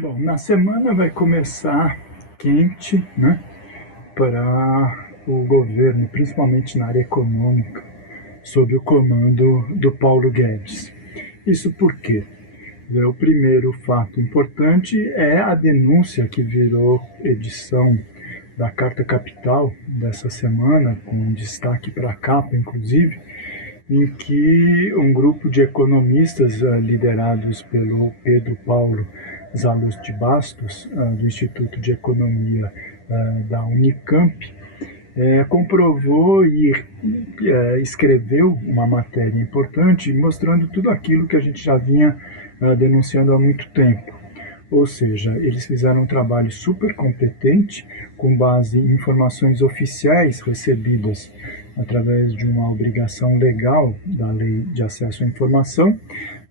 Bom, na semana vai começar quente, né, para o governo, principalmente na área econômica, sob o comando do Paulo Guedes. Isso por quê? O primeiro fato importante é a denúncia que virou edição da Carta Capital dessa semana, com destaque para a capa, inclusive, em que um grupo de economistas liderados pelo Pedro Paulo Zalus de Bastos, do Instituto de Economia da Unicamp, comprovou e escreveu uma matéria importante mostrando tudo aquilo que a gente já vinha denunciando há muito tempo. Ou seja, eles fizeram um trabalho super competente com base em informações oficiais recebidas através de uma obrigação legal da Lei de Acesso à Informação,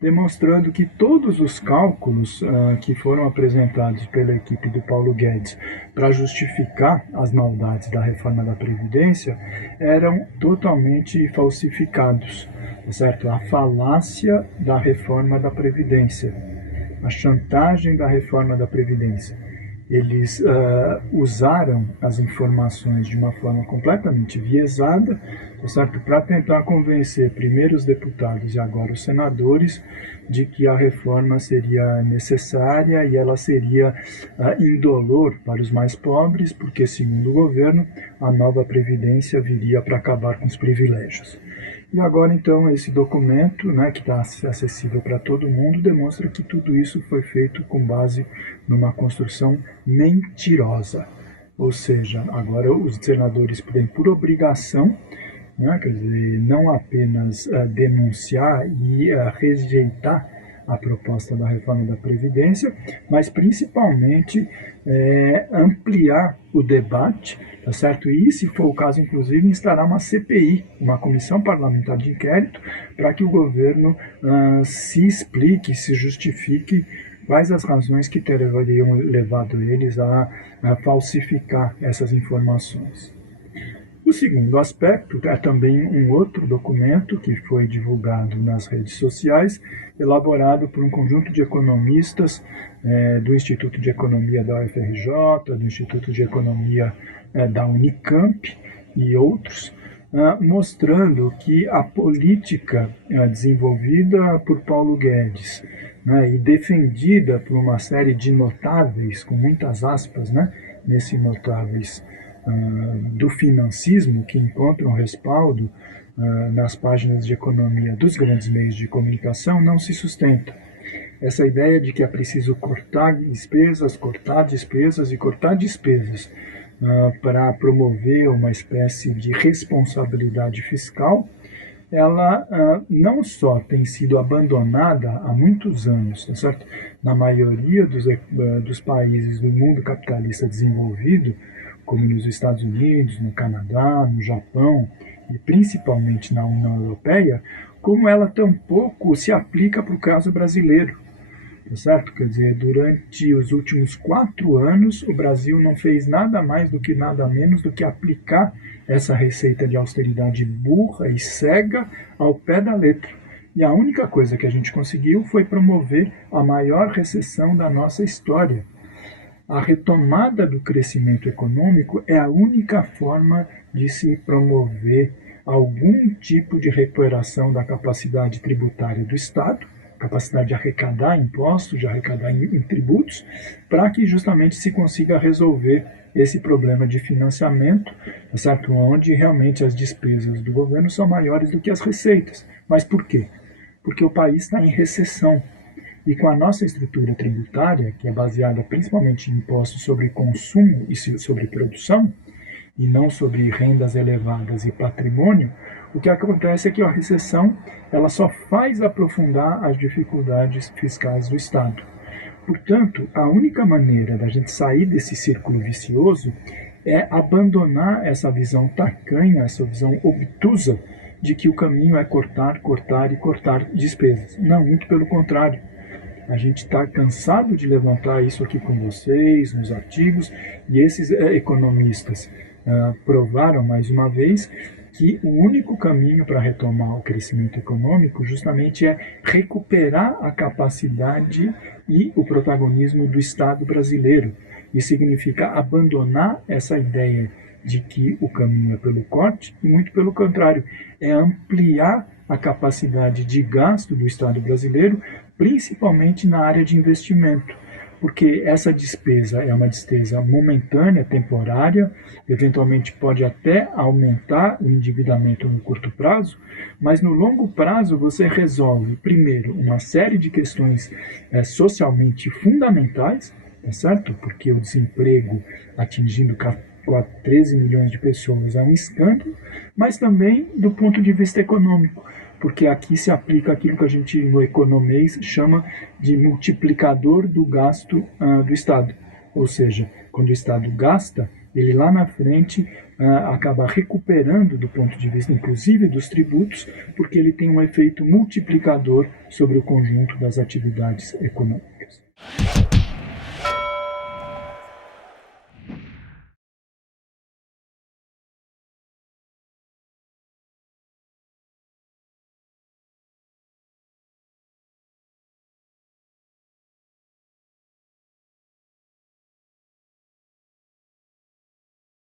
demonstrando que todos os cálculos que foram apresentados pela equipe do Paulo Guedes para justificar as maldades da reforma da Previdência eram totalmente falsificados, certo? A falácia da reforma da Previdência, a chantagem da reforma da Previdência. Eles usaram as informações de uma forma completamente viesada, certo? Para tentar convencer primeiro os deputados e agora os senadores de que a reforma seria necessária e ela seria indolor para os mais pobres, porque, segundo o governo, a nova Previdência viria para acabar com os privilégios. E agora, então, esse documento, né, que está acessível para todo mundo, demonstra que tudo isso foi feito com base numa construção mentirosa. Ou seja, agora os senadores têm por obrigação, né, quer dizer, não apenas denunciar e rejeitar a proposta da reforma da Previdência, mas principalmente ampliar o debate, tá certo? E, se for o caso, inclusive, instaurar uma CPI, uma comissão parlamentar de inquérito, para que o governo se explique, se justifique quais as razões que teriam levado eles a falsificar essas informações. O segundo aspecto é também um outro documento que foi divulgado nas redes sociais, elaborado por um conjunto de economistas do Instituto de Economia da UFRJ, do Instituto de Economia da Unicamp e outros, mostrando que a política desenvolvida por Paulo Guedes, né, e defendida por uma série de notáveis, com muitas aspas, né, nesse notáveis, do financismo, que encontram respaldo nas páginas de economia dos grandes meios de comunicação, não se sustenta. Essa ideia de que é preciso cortar despesas e cortar despesas para promover uma espécie de responsabilidade fiscal, ela não só tem sido abandonada há muitos anos, tá certo? Na maioria dos países do mundo capitalista desenvolvido, como nos Estados Unidos, no Canadá, no Japão e principalmente na União Europeia, como ela tampouco se aplica para o caso brasileiro. Tá certo? Quer dizer, durante os últimos 4 anos, o Brasil não fez nada mais do que nada menos do que aplicar essa receita de austeridade burra e cega ao pé da letra. E a única coisa que a gente conseguiu foi promover a maior recessão da nossa história. A retomada do crescimento econômico é a única forma de se promover algum tipo de recuperação da capacidade tributária do Estado, capacidade de arrecadar impostos, de arrecadar em tributos, para que justamente se consiga resolver esse problema de financiamento, certo? Onde realmente as despesas do governo são maiores do que as receitas. Mas por quê? Porque o país está em recessão. E com a nossa estrutura tributária, que é baseada principalmente em impostos sobre consumo e sobre produção, e não sobre rendas elevadas e patrimônio, o que acontece é que a recessão ela só faz aprofundar as dificuldades fiscais do Estado. Portanto, a única maneira da gente sair desse círculo vicioso é abandonar essa visão tacanha, essa visão obtusa de que o caminho é cortar, cortar e cortar despesas. Não, muito pelo contrário. A gente está cansado de levantar isso aqui com vocês, nos artigos, e esses economistas provaram mais uma vez que o único caminho para retomar o crescimento econômico justamente é recuperar a capacidade e o protagonismo do Estado brasileiro. Isso significa abandonar essa ideia de que o caminho é pelo corte e muito pelo contrário, é ampliar a capacidade de gasto do Estado brasileiro, principalmente na área de investimento, porque essa despesa é uma despesa momentânea, temporária, eventualmente pode até aumentar o endividamento no curto prazo, mas no longo prazo você resolve, primeiro, uma série de questões socialmente fundamentais, tá certo? Porque o desemprego atingindo 13 milhões de pessoas é um escândalo, mas também do ponto de vista econômico, porque aqui se aplica aquilo que a gente no economês chama de multiplicador do gasto do Estado. Ou seja, quando o Estado gasta, ele lá na frente acaba recuperando do ponto de vista inclusive dos tributos, porque ele tem um efeito multiplicador sobre o conjunto das atividades econômicas.